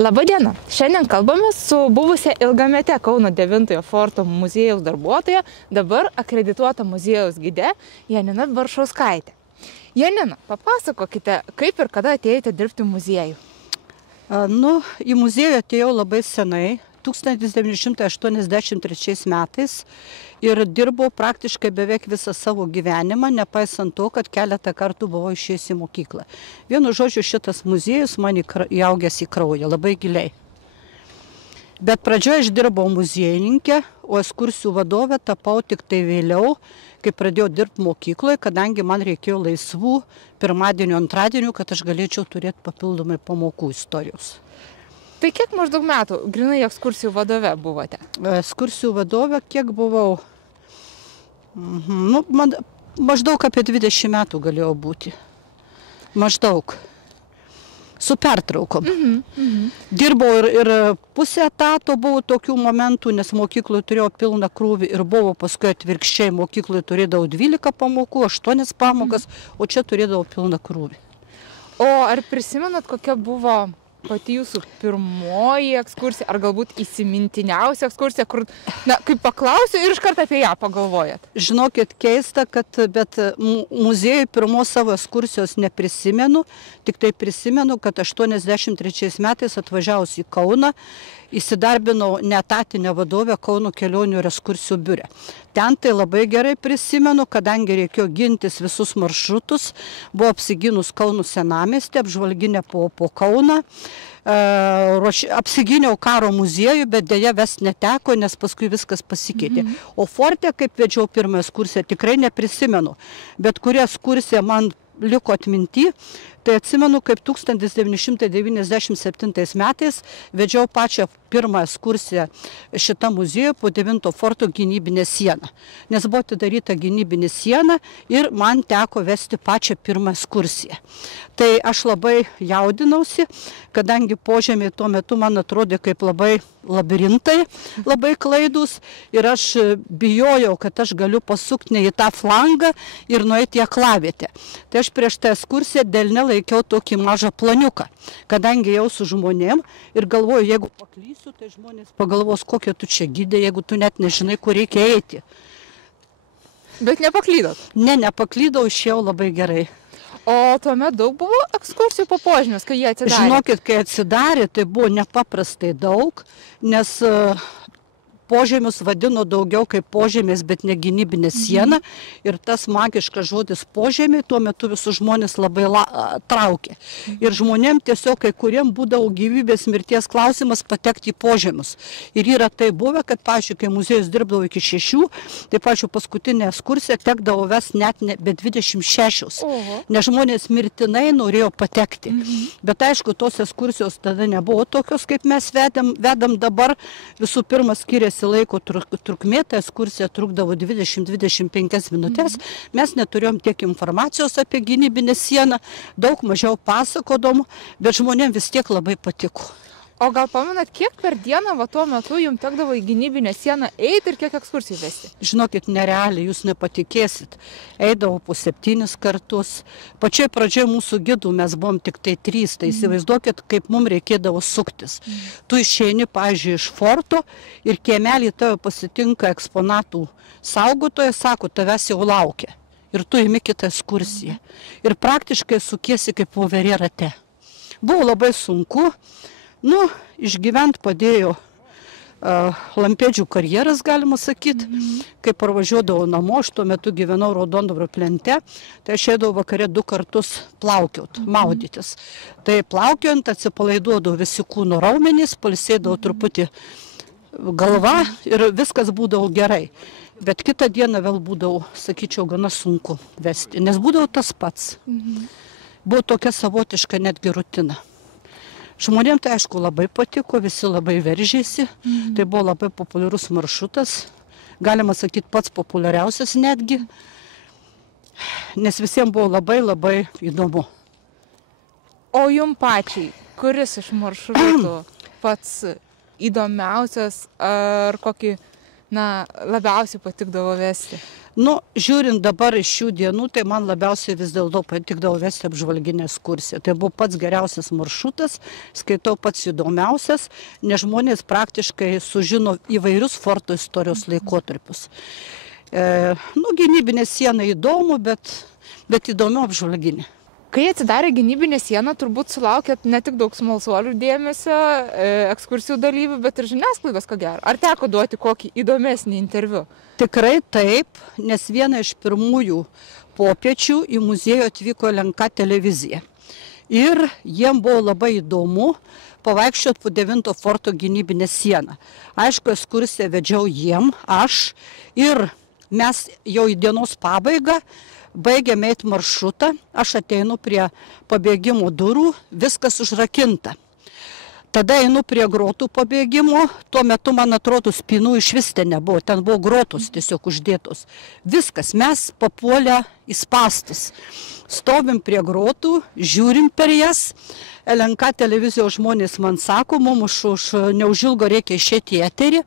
Labadiena! Šiandien kalbame su buvusia ilgamete Kauno 9 forto muziejaus darbuotoja, dabar akredituota muziejaus gide Janina Baršauskaitė. Janina, papasakokite, kaip ir kada atėjote dirbti muziejų? Į muziejų atėjau labai senai, 1983 metais ir dirbau praktiškai beveik visą savo gyvenimą, nepaisant to, kad keletą kartų buvau išėjęs į mokyklą. Vienu žodžiu, šitas muziejus man įaugęs į kraują, labai giliai. Bet pradžioje aš dirbau muziejininkė, o ekskursijų vadovė tapau tik tai vėliau, kai pradėjau dirbti mokykloje, kadangi man reikėjo laisvų pirmadienio, antradienio, kad aš galėčiau turėti papildomai pamokų istorijos. Tai kiek maždaug metų grynai ekskursijų vadove buvote? Ekskursijų vadove kiek buvau? Maždaug apie 20 metų galėjau būti. Maždaug. Su pertraukom. Dirbau ir pusę etato, buvo tokių momentų, nes mokykloje turėjau pilną krūvį ir buvo paskui atvirkščiai, mokykloje turėdavau 12 pamokų, 8 pamokas, o čia turėdavau pilną krūvį. O ar prisimenat, kokia buvo pati jūsų pirmoji ekskursija, ar galbūt įsimintiniausia ekskursija, kur, kaip paklausiu ir iš karto apie ją pagalvojat? Žinokit, keista, bet muziejui pirmos savo ekskursijos neprisimenu, tik tai prisimenu, kad 83 metais atvažiavus į Kauną, įsidarbinau neetatinę vadovę Kauno kelionių ir ekskursijų biure. Ten tai labai gerai prisimenu, kadangi reikėjo gintis visus maršrutus, buvo apsiginus Kauno senamiestį, apžvalginę po Kauną, apsigyniau karo muziejų, bet dėja vest neteko, nes paskui viskas pasikeitė. O forte, kaip vedžiau pirmą ekskursiją, tikrai neprisimenu, bet kuri ekskursija man liko atminty, tai atsimenu, kaip 1997 metais vedžiau pačią pirmą ekskursiją šitą muziejų po 9 forto gynybinę sieną. Nes buvo atidaryta gynybinė siena ir man teko vesti pačią pirmą ekskursiją. Tai aš labai jaudinausi, kadangi požemiai tuo metu man atrodė kaip labai labirintai, labai klaidus ir aš bijojau, kad aš galiu pasukti ne į tą flangą ir nueiti į aklavietę. Tai aš prieš tą ekskursiją delne laikiau tokį mažą planiuką, kadangi jau su žmonėm ir galvoju, jeigu paklysiu, tai žmonės pagalvos, kokia tu čia gidė, jeigu tu net nežinai, kur reikia eiti. Bet nepaklydot? Ne, nepaklydau, išėjau labai gerai. O tuomet daug buvo ekskursijų po požemius, kai jie atsidarė? Žinokit, kai atsidarė, tai buvo nepaprastai daug, nes požemius vadino daugiau kaip požemės, bet ne gynybinė siena. Ir tas magiškas žodis požemiai tuo metu visus žmonės labai traukė. Ir žmonėm tiesiog kai kuriem būdavo gyvybės mirties klausimas patekti į požemius. Ir yra tai buvę, kad, pavyzdžiui, kai muziejus dirbdavo iki 6, tai, pavyzdžiui, paskutinė ekskursija tekdavo ves net be 26. Nes žmonės mirtinai norėjo patekti. Bet aišku, tos ekskursijos tada nebuvo tokios, kaip mes vedam dabar. Visų pirma, skiriasi laiko trukmė, ta ekskursija trukdavo 20-25 minutės. Mes neturėjom tiek informacijos apie gynybinę sieną, daug mažiau pasakodom, bet žmonėm vis tiek labai patiko. O gal pamenat, kiek per dieną tuo metu jums tekdavo į gynybinę sieną eiti ir kiek ekskursijų vesti? Žinokit, nerealiai, jūs nepatikėsit. Eidavau po 7 kartus. Pačioj pradžioje mūsų gidų mes buvom tik tai 3, tai įsivaizduokit, kaip mums reikėdavo suktis. Tu išeini, pavyzdžiui, iš forto ir kiemelį tave pasitinka eksponatų saugotojas, sako, tavęs jau laukia. Ir tu imi kitą ekskursiją. Ir praktiškai sukiesi kaip voverė rate. Buvo labai sunku. Išgyvent padėjo lampėdžių karjeras, galima sakyti. Kai parvažiuodavau namo, aš tuo metu gyvenau Raudondvario plente, tai aš eidavau vakare 2 kartus plaukiot, maudytis. Tai plaukiant atsipalaiduodavau visi kūno raumenys, pailsėdavau truputį galva ir viskas būdavo gerai. Bet kitą dieną vėl būdavo, sakyčiau, gana sunku vesti, nes būdavo tas pats. Buvo tokia savotiška netgi rutina. Žmonėm tai, aišku, labai patiko, visi labai veržėsi, tai buvo labai populiarus maršrutas, galima sakyti pats populiariausias netgi, nes visiems buvo labai įdomu. O jum pačiai, kuris iš maršrutų pats įdomiausias ar kokį labiausiai patikdavo vesti? Nu, žiūrint dabar iš šių dienų, tai man labiausiai vis dėlto patikdavo vesti apžvalginę ekskursiją. Tai buvo pats geriausias maršrutas, skaitau pats įdomiausias, nes žmonės praktiškai sužino įvairius forto istorijos laikotarpius. Gynybinė siena įdomu, bet įdomu apžvalginė. Kai atsidarė gynybinė siena, turbūt sulaukėt ne tik daug smalsuolių dėmesio, ekskursijų dalyvių, bet ir žiniasklaidos, ko gero. Ar teko duoti kokį įdomesnį interviu? Tikrai taip, nes viena iš pirmųjų popiečių į muziejų atvyko LNK televizija. Ir jiem buvo labai įdomu pavaikščiot po 9 forto gynybinę sieną. Aišku, ekskursiją vedžiau jiem, aš, ir mes jau į dienos pabaigą baigėme eiti maršrutą, aš ateinu prie pabėgimo durų, viskas užrakinta. Tada einu prie grotų pabėgimo, tuo metu, man atrodo, spynų iš vis ten nebuvo, ten buvo grotos tiesiog uždėtos. Viskas, mes papuolę į spastus. Stovim prie grotų, žiūrim per jas. LNK televizijos žmonės man sako, mums už neužilgo reikia išėti į eterį.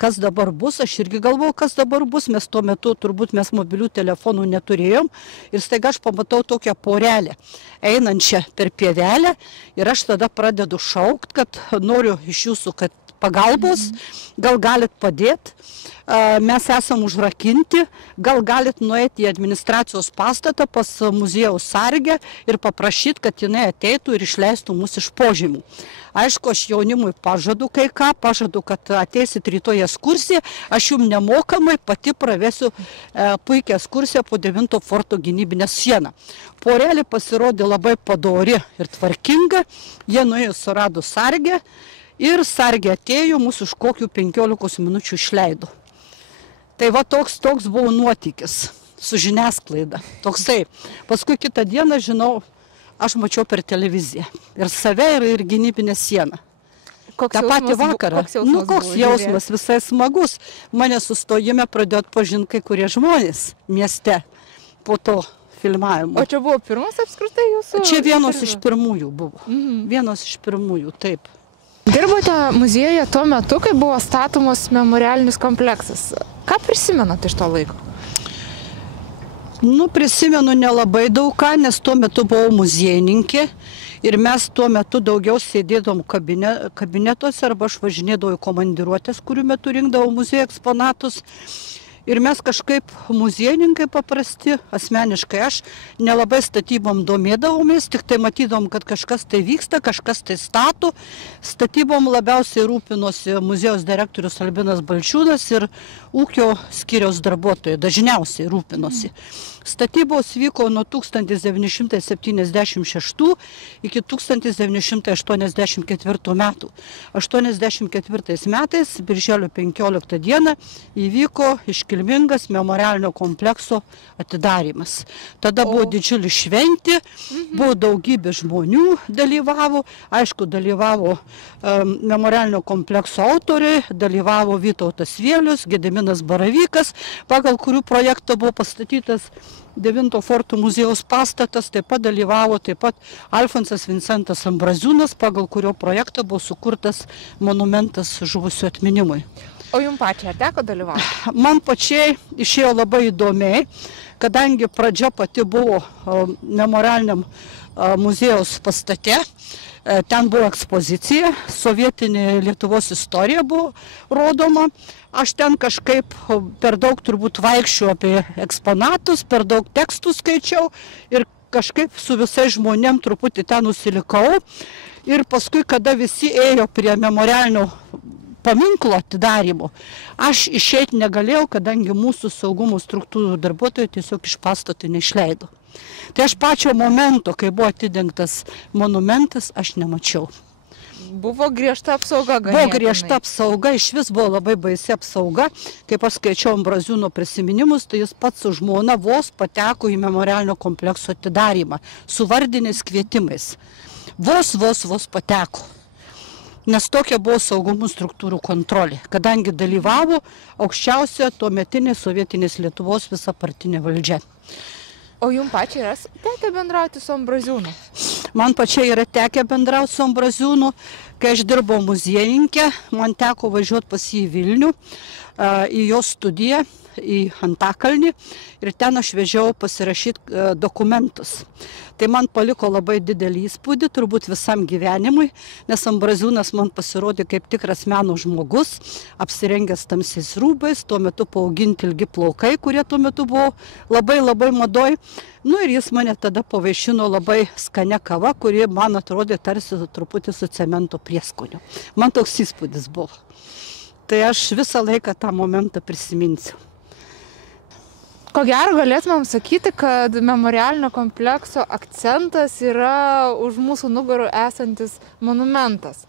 Kas dabar bus, aš irgi galvoju, kas dabar bus, mes tuo metu turbūt mes mobilių telefonų neturėjom. Ir staiga aš pamatau tokią porelę, einančią per pievelę, ir aš tada pradedu šaukt, kad noriu iš jūsų, kad pagalbos, gal galit padėti. Mes esam užrakinti, gal galit nueiti į administracijos pastatą pas muziejaus sargę ir paprašyti, kad jinai ateitų ir išleistų mus iš požemių. Aišku, aš jaunimui pažadu kai ką, pažadu, kad ateisit rytoj ekskursiją, aš jums nemokamai pati pravesiu puikią ekskursiją po 9 forto gynybinę sieną. Porelė pasirodė labai padori ir tvarkinga, jie nuėjo surado sargę ir sargė atėjo, mūsų už kokių 15 minučių išleido. Tai va toks buvo nuotykis su žiniasklaida. Toksai. Paskui kitą dieną, žinau, aš mačiau per televiziją. Ir save, ir gynybinę sieną. Koks jausmas visai smagus. Mane sustojime pradėjo atpažinti kai kurie žmonės mieste po to filmavimo. O čia buvo pirmas apskritai jūsų? Čia vienos iš pirmųjų buvo. Vienos iš pirmųjų, taip. Dirbote muziejuje tuo metu, kai buvo statomos memorialinis kompleksas. Ką prisimenat iš to laiko? Prisimenu nelabai daug ką, nes tuo metu buvau muziejininkė ir mes tuo metu daugiau sėdėdom kabinetuose arba aš važinėdavau į komandiruotės, kurių metu rinkdavau muziejų eksponatus. Ir mes kažkaip muziejininkai paprasti, asmeniškai aš, nelabai statybom domėdavomės, tik tai matydom, kad kažkas tai vyksta, kažkas tai stato. Statybom labiausiai rūpinosi muziejaus direktorius Albinas Balčiūnas ir ūkio skyriaus darbuotojai, dažniausiai rūpinosi. Statybos vyko nuo 1976 iki 1984 metų. 1984 metais, birželio 15 dieną, įvyko iškilmingas memorialinio komplekso atidarymas. Tada buvo didžiulis šventė, buvo daugybė žmonių dalyvavo, aišku, dalyvavo memorialinio komplekso autoriai, dalyvavo Vytautas Vielius, Gediminas Baravykas, pagal kurių projektą buvo pastatytas 9 forto muziejaus pastatas, taip pat dalyvavo Alfonsas Vincentas Ambraziūnas, pagal kurio projektą buvo sukurtas monumentas žuvusių atminimui. O jums pačiai teko dalyvauti? Man pačiai išėjo labai įdomiai, kadangi pradžia pati buvo memorialiniam muziejaus pastate. Ten buvo ekspozicija, sovietinė Lietuvos istorija buvo rodoma. Aš ten kažkaip per daug turbūt vaikščiau apie eksponatus, per daug tekstų skaičiau ir kažkaip su visais žmonėm truputį ten nusilikau. Ir paskui, kada visi ėjo prie memorialinio paminklo atidarymo, aš išeiti negalėjau, kadangi mūsų saugumo struktūrų darbuotojai tiesiog iš pastato neišleido. Tai aš pačio momento, kai buvo atidengtas monumentas, aš nemačiau. Buvo griežta apsauga ganėtinai? Buvo griežta apsauga, iš vis buvo labai baisi apsauga. Kaip aš skaičiau Ambraziūno prisiminimus, tai jis pats su žmona vos pateko į memorialinio komplekso atidarymą su vardiniais kvietimais. Vos pateko. Nes tokia buvo saugumo struktūrų kontrolė, kadangi dalyvavo aukščiausia tuometinė sovietinės Lietuvos visa partinė valdžia. O jums pačiai yra tekę bendrauti su Ambraziūnu? Man pačiai yra tekę bendrauti su Ambraziūnu. Kai aš dirbau muziejininkę, man teko važiuoti pas jį į Vilnių, į jo studiją, į Antakalnį ir ten aš vežiau pasirašyti dokumentus. Tai man paliko labai didelį įspūdį, turbūt visam gyvenimui, nes Ambraziūnas man pasirodė kaip tikras meno žmogus, apsirengęs tamsiais rūbais, tuo metu paauginti ilgi plaukai, kurie tuo metu buvo labai madoj. Nu ir jis mane tada pavaišino labai skania kava, kuri man atrodė tarsi truputį su cemento prieskoniu. Man toks įspūdis buvo. Tai aš visą laiką tą momentą prisiminsiu. Ko gero galėtumėm sakyti, kad memorialinio komplekso akcentas yra už mūsų nugarų esantis monumentas.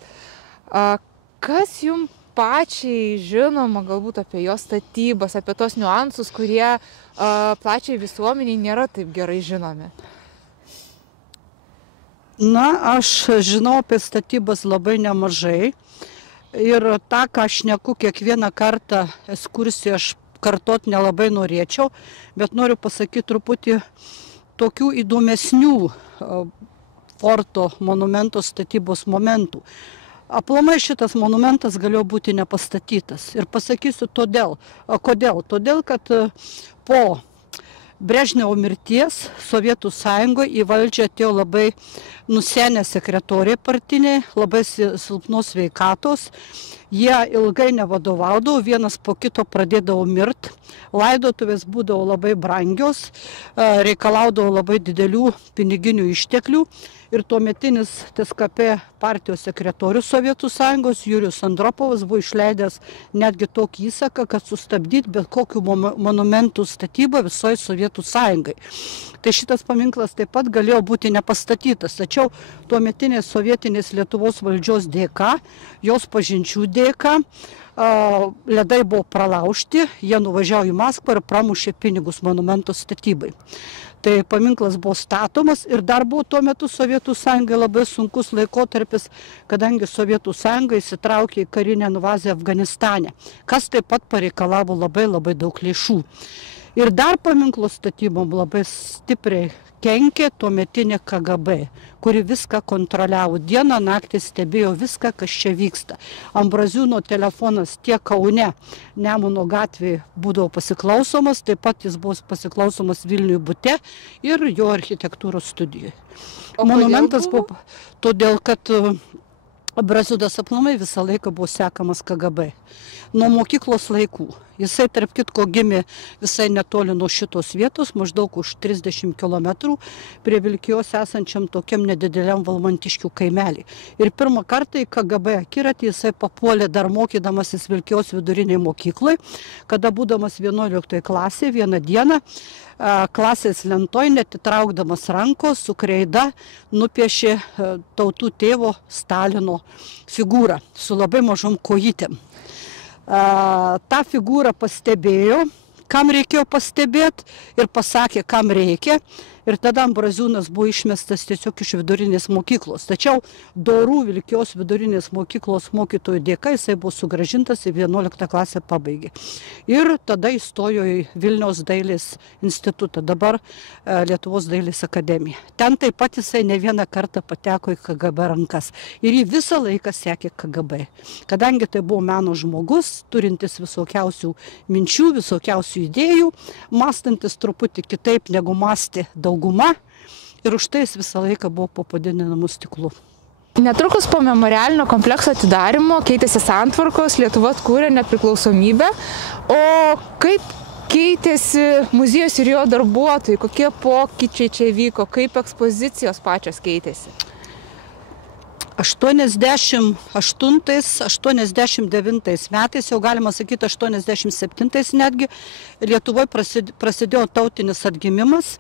Kas jums pačiai žinoma galbūt apie jo statybas, apie tos niuansus, kurie plačiai visuomeniai nėra taip gerai žinomi? Na, aš žinau apie statybas labai nemažai. Ir tą, ką aš šneku kiekvieną kartą ekskursiją, aš kartot nelabai norėčiau, bet noriu pasakyti truputį tokių įdomesnių forto monumento statybos momentų. Aplamai šitas monumentas galėjo būti nepastatytas. Ir pasakysiu todėl. Kodėl? Todėl, kad po Brežnevo mirties Sovietų Sąjungoje į valdžią atėjo labai nusenę sekretoriai partiniai, labai silpnos sveikatos. Jie ilgai nevadovaudavo, vienas po kito pradėdavo mirt. Laidotuvės būdavo labai brangios, reikalaudavo labai didelių piniginių išteklių. Ir tuometinis TSKP partijos sekretorius Sovietų Sąjungos Jurijus Andropovas buvo išleidęs netgi tokį įsaką, kad sustabdyti bet kokių monumentų statybą visoje Sovietų Sąjungai. Tai šitas paminklas taip pat galėjo būti nepastatytas, tačiau tuometinės sovietinės Lietuvos valdžios dėka, jos pažinčių dėka, ledai buvo pralaužti, jie nuvažiavo į Maskvą ir pramušė pinigus monumento statybai. Tai paminklas buvo statomas ir dar buvo tuo metu Sovietų Sąjungai labai sunkus laikotarpis, kadangi Sovietų Sąjunga įsitraukė į karinę invaziją Afganistane, kas taip pat pareikalavo labai daug lėšų. Ir dar paminklo statybom labai stipriai kenkė tuometinė KGB, kuri viską kontroliavo. Dieną naktį stebėjo viską, kas čia vyksta. Ambraziūno telefonas tiek Kaune, Nemuno gatvėje būdavo pasiklausomas, taip pat jis buvo pasiklausomas Vilniuje bute ir jo architektūros studijoje. Monumentas buvo todėl, kad Ambraziūnas aplamai visą laiką buvo sekamas KGB. Nuo mokyklos laikų. Jisai, tarp kitko, gimė visai netoli nuo šitos vietos, maždaug už 30 km prie Vilkijos esančiam tokiam nedideliam Valmantiškių kaimelį. Ir pirmą kartą į KGB akiratį jisai papuolė dar mokydamasis Vilkijos viduriniai mokyklai, kada būdamas 11 klasėje vieną dieną klasės lentoj, netitraukdamas rankos, su kreida nupiešė tautų tėvo Stalino figūrą su labai mažom kojytėm. Ta figūra pastebėjo, kam reikėjo pastebėti ir pasakė, kam reikia. Ir tada Ambraziūnas buvo išmestas tiesiog iš vidurinės mokyklos. Tačiau dorų Vilkijos vidurinės mokyklos mokytojų dėka jisai buvo sugrąžintas į 11 klasę pabaigė. Ir tada įstojo į Vilniaus dailės institutą, dabar Lietuvos dailės akademiją. Ten taip pat jisai ne vieną kartą pateko į KGB rankas. Ir jį visą laiką sekė KGB. Kadangi tai buvo meno žmogus, turintis visokiausių minčių, visokiausių idėjų, mąstantis truputį kitaip negu mąstė dauguma, ir už tai jis visą laiką buvo po padidinamu stiklu. Netrukus po memorialinio komplekso atidarymo keitėsi santvarkos, Lietuva atkūrė nepriklausomybę. O kaip keitėsi muziejus ir jo darbuotojai, kokie pokyčiai čia vyko, kaip ekspozicijos pačios keitėsi? 88-89 metais, jau galima sakyti 87 netgi, Lietuvoje prasidėjo tautinis atgimimas.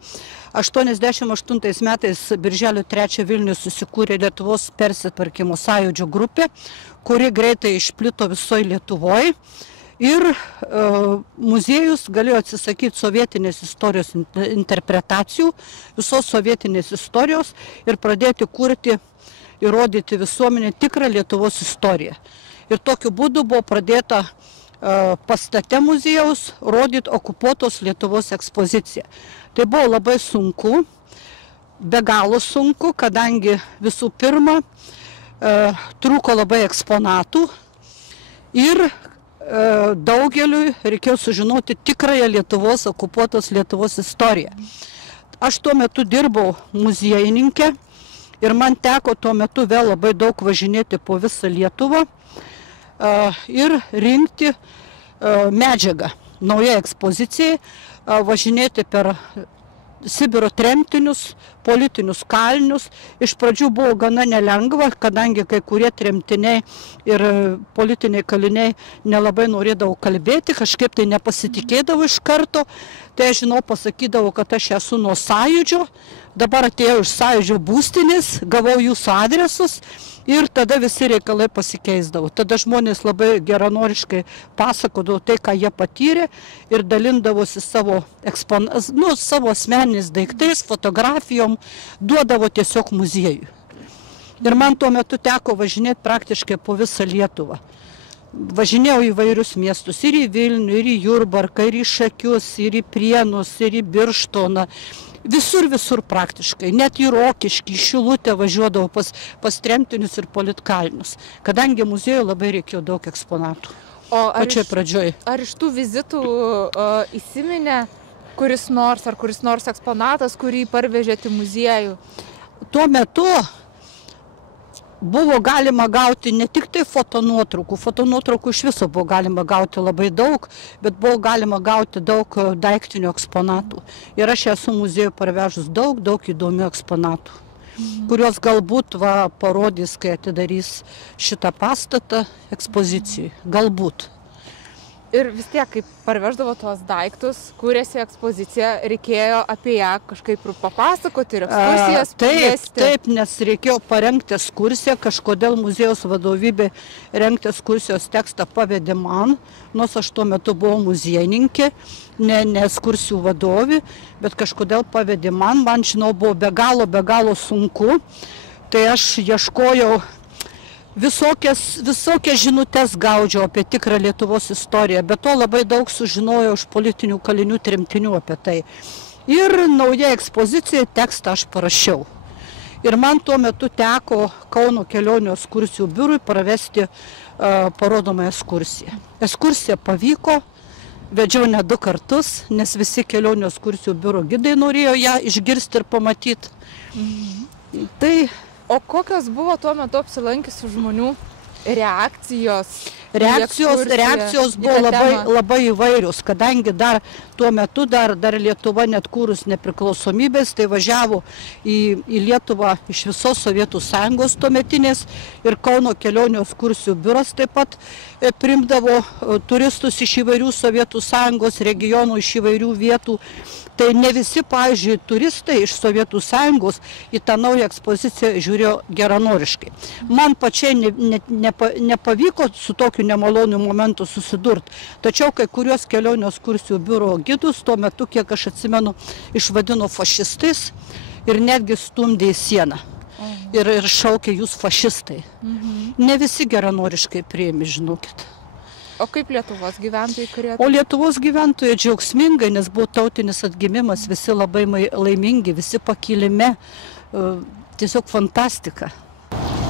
88 metais birželio 3 Vilniuje susikūrė Lietuvos persitvarkymo sąjūdžio grupė, kuri greitai išplito visoje Lietuvoje. Ir muziejus galėjo atsisakyti sovietinės istorijos interpretacijų, visos sovietinės istorijos ir pradėti kurti ir rodyti visuomenę tikrą Lietuvos istoriją. Ir tokiu būdu buvo pradėta pastate muziejaus rodyti okupuotos Lietuvos ekspoziciją. Tai buvo labai sunku, be galo sunku, kadangi visų pirma trūko labai eksponatų ir daugeliui reikėjo sužinoti tikrąją Lietuvos, okupuotos Lietuvos istoriją. Aš tuo metu dirbau muziejininkė ir man teko tuo metu vėl labai daug važinėti po visą Lietuvą ir rinkti medžiagą naujai ekspozicijai, važinėti per Sibiro tremtinius, politinius kalinius. Iš pradžių buvo gana nelengva, kadangi kai kurie tremtiniai ir politiniai kaliniai nelabai norėdavo kalbėti, kažkaip tai nepasitikėdavo iš karto. Tai aš pasakydavau, kad aš esu nuo Sąjūdžio, dabar atėjau iš Sąjūdžio būstinės, gavau jūsų adresus ir tada visi reikalai pasikeisdavo. Tada žmonės labai geranoriškai pasakodavo tai, ką jie patyrė ir dalindavosi savo asmeniniais daiktais, fotografijom, duodavo tiesiog muziejui. Ir man tuo metu teko važinėti praktiškai po visą Lietuvą. Važinėjau į vairius miestus, ir į Vilnių, ir į Jurbarką, ir į Šakius, ir į Prienus, ir į Birštoną. Visur praktiškai, net į Rokiškį, į Šilutę važiuodavau pas tremtinius ir politkalinius, kadangi muziejui labai reikėjo daug eksponatų. Pačioj pradžioj. Ar iš tų vizitų įsiminė kuris nors eksponatas, kurį parvežėte į muziejų? Tuo metu buvo galima gauti ne tik tai fotonuotraukų iš viso buvo galima gauti labai daug, bet buvo galima gauti daug daiktinių eksponatų. Ir aš esu muziejui parvežus daug įdomių eksponatų, kuriuos galbūt parodys, kai atidarys šitą pastatą ekspozicijai. Galbūt. Ir vis tiek, kai parveždavo tuos daiktus, kūrėsi ekspozicija, reikėjo apie ją kažkaip papasakoti ir ekskursijas paliesti. Taip, nes reikėjo parengti ekskursiją, kažkodėl muziejaus vadovybė rengti ekskursijos tekstą pavedė man, nors aš tuo metu buvau muziejininkė, ne ekskursijų vadovė, bet kažkodėl pavedė man, žinau, buvo be galo sunku, tai aš ieškojau visokias žinutes gaudžiau apie tikrą Lietuvos istoriją, bet to labai daug sužinojau iš politinių kalinių tremtinių apie tai. Ir nauja ekspozicija tekstą aš parašiau. Ir man tuo metu teko Kauno kelionių ekskursijų biurui pravesti parodomą ekskursiją. Ekskursija pavyko, vedžiau ne 2 kartus, nes visi kelionių ekskursijų biuro gidai norėjo ją išgirsti ir pamatyti. Tai o kokios buvo tuo metu apsilankiusių žmonių reakcijos? Reakcijos buvo labai įvairios, kadangi dar tuo metu dar Lietuva net kūrus nepriklausomybės, tai važiavo į Lietuvą iš visos Sovietų Sąjungos tuometinės ir Kauno kelionių ekskursijų biuras taip pat priimdavo turistus iš įvairių Sovietų Sąjungos regionų, iš įvairių vietų. Tai ne visi, pavyzdžiui, turistai iš Sovietų Sąjungos į tą naują ekspoziciją žiūrėjo geranoriškai. Man pačiai nepavyko su tokiu nemaloniu momentu susidurti. Tačiau kai kurios kelionių ekskursijų biuro gidus tuo metu, kiek aš atsimenu, išvadino fašistais ir netgi stumdė į sieną. Ir šaukė jūs fašistai. Ne visi geranoriškai priėmė, žinokit. O kaip Lietuvos gyventojai turėtų? O Lietuvos gyventojai džiaugsmingai, nes buvo tautinis atgimimas, visi labai laimingi, visi pakilime, tiesiog fantastika.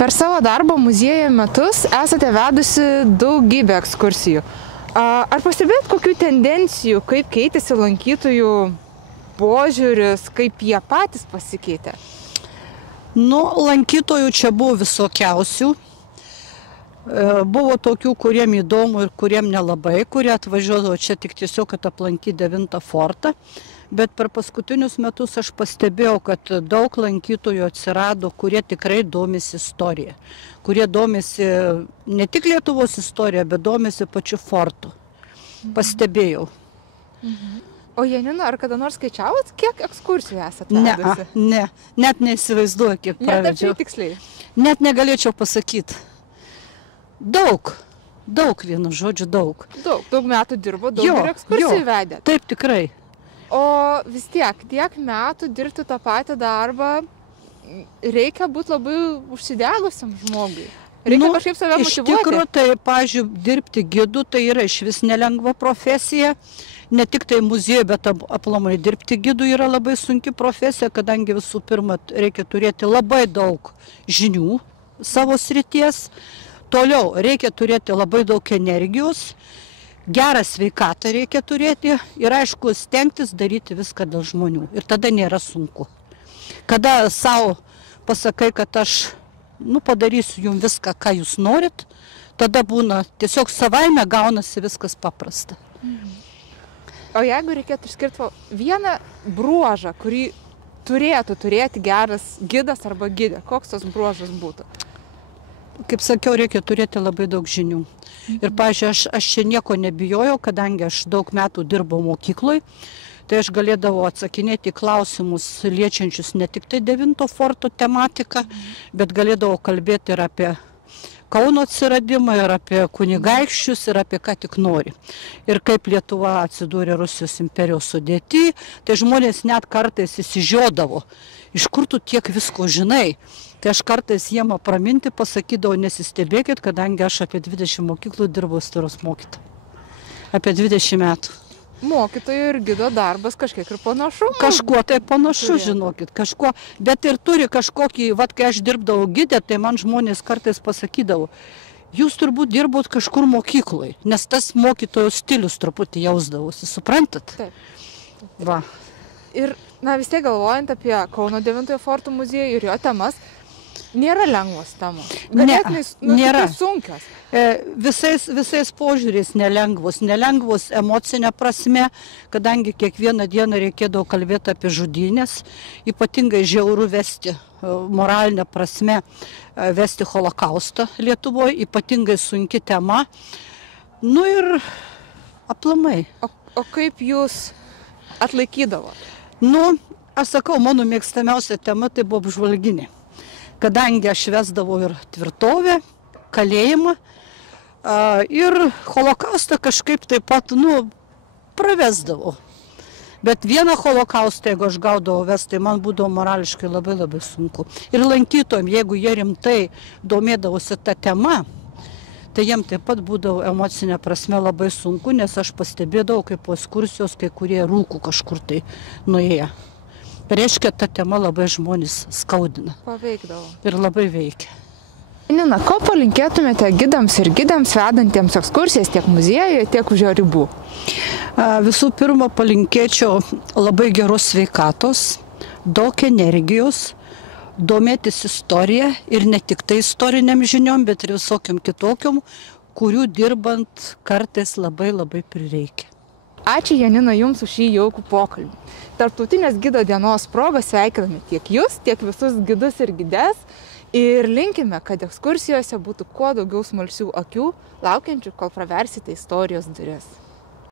Per savo darbo muziejuje metus esate vedusi daugybę ekskursijų. Ar pastebėjot kokių tendencijų, kaip keitėsi lankytojų požiūris, kaip jie patys pasikeitė? Lankytojų čia buvo visokiausių. Buvo tokių, kuriem įdomu ir kuriem nelabai, kurie atvažiuodavo čia tik tiesiog, kad aplankyti 9 fortą. Bet per paskutinius metus aš pastebėjau, kad daug lankytojų atsirado, kurie tikrai domisi istorija. Kurie domisi ne tik Lietuvos istorija, bet domisi pačiu fortu. Pastebėjau. O Janina, ar kada nors skaičiavot, kiek ekskursijų esate vedusi? Ne, net neįsivaizduoju, kiek pravedžiau. Net tiksliai? Net negalėčiau pasakyti. Daug, vienu žodžiu, daug. Daug metų dirbo, daug ir ekskursijų vedė. Taip, tikrai. O vis tiek metų dirbti tą patį darbą, reikia būti labai užsidegusiam žmogui. Reikia kažkaip save motyvuoti. Iš tikrųjų, tai, pavyzdžiui, dirbti gidu, tai yra išvis nelengva profesija. Ne tik tai muziejuje, bet aplamai dirbti gidu yra labai sunki profesija, kadangi visų pirma reikia turėti labai daug žinių savo srities. Toliau reikia turėti labai daug energijos, gerą sveikatą reikia turėti ir aišku stengtis daryti viską dėl žmonių. Ir tada nėra sunku. Kada savo pasakai, kad aš padarysiu jums viską, ką jūs norit, tada būna tiesiog savaime gaunasi viskas paprasta. O jeigu reikėtų išskirti vieną bruožą, kurį turėtų turėti geras gidas arba gidė, koks tas bruožas būtų? Kaip sakiau, reikia turėti labai daug žinių. Ir, pavyzdžiui, aš čia nieko nebijojau, kadangi aš daug metų dirbau mokykloj, tai aš galėdavau atsakinėti klausimus liečiančius ne tik tai 9 forto tematiką, bet galėdavau kalbėti ir apie Kauno atsiradimą, ir apie kunigaikščius, ir apie ką tik nori. Ir kaip Lietuva atsidūrė Rusijos imperijos sudėty, tai žmonės net kartais įsižiodavo, iš kur tu tiek visko žinai. Tai aš kartais jiem apraminti pasakydavau, nesistebėkit, kadangi aš apie 20 mokyklų dirbau istorijos mokytoja. Apie 20 metų. Mokytojo ir gido darbas kažkiek ir panašu. Kažkuo tai panašu, žinokit, kažkuo. Bet ir turi kažkokį, kai aš dirbdavau gidę, tai man žmonės kartais pasakydavo, jūs turbūt dirbot kažkur mokykloj, nes tas mokytojo stilius truputį jausdavosi, suprantat? Taip. Va. Ir vis tiek galvojant apie Kauno 9 forto muziejų ir jo temas, nėra lengvos temos. Nėra sunkios. Visais požiūriais nelengvos. Nelengvos emocinė prasme, kadangi kiekvieną dieną reikėdavo kalbėti apie žudynės, ypatingai žiauru vesti moralinę prasme, vesti holokaustą Lietuvoje, ypatingai sunki tema. Ir aplamai. O kaip jūs atlaikydavo? Aš sakau, mano mėgstamiausia tema tai buvo apžvalginė. Kadangi aš vesdavau ir tvirtovę, kalėjimą ir holokaustą kažkaip taip pat, pravesdavau. Bet vieną holokaustą, jeigu aš gaudavau vest, tai man būdavo morališkai labai labai sunku. Ir lankytojams, jeigu jie rimtai domėdavosi tą temą, tai jiem taip pat būdavo emocinė prasme labai sunku, nes aš pastebėdavau, kaip po ekskursijos kai kurie rūkų kažkur tai nuėję. Reiškia, ta tema labai žmonės skaudina. Paveikdavo. Ir labai veikia. Janina, ko palinkėtumėte gidams ir gidams vedantiems ekskursijas tiek muziejuje, tiek už jo ribų? Visų pirma, palinkėčiau labai geros sveikatos, daug energijos, domėtis istorija ir ne tik tai istoriniam žiniom, bet ir visokiam kitokiam, kurių dirbant kartais labai labai prireikia. Ačiū, Janina, jums už šį jaukų pokalbį. Tarptautinės gido dienos proga sveikiname tiek jūs, tiek visus gidus ir gides ir linkime, kad ekskursijose būtų kuo daugiau smalsių akių, laukiančių, kol praversite istorijos duris.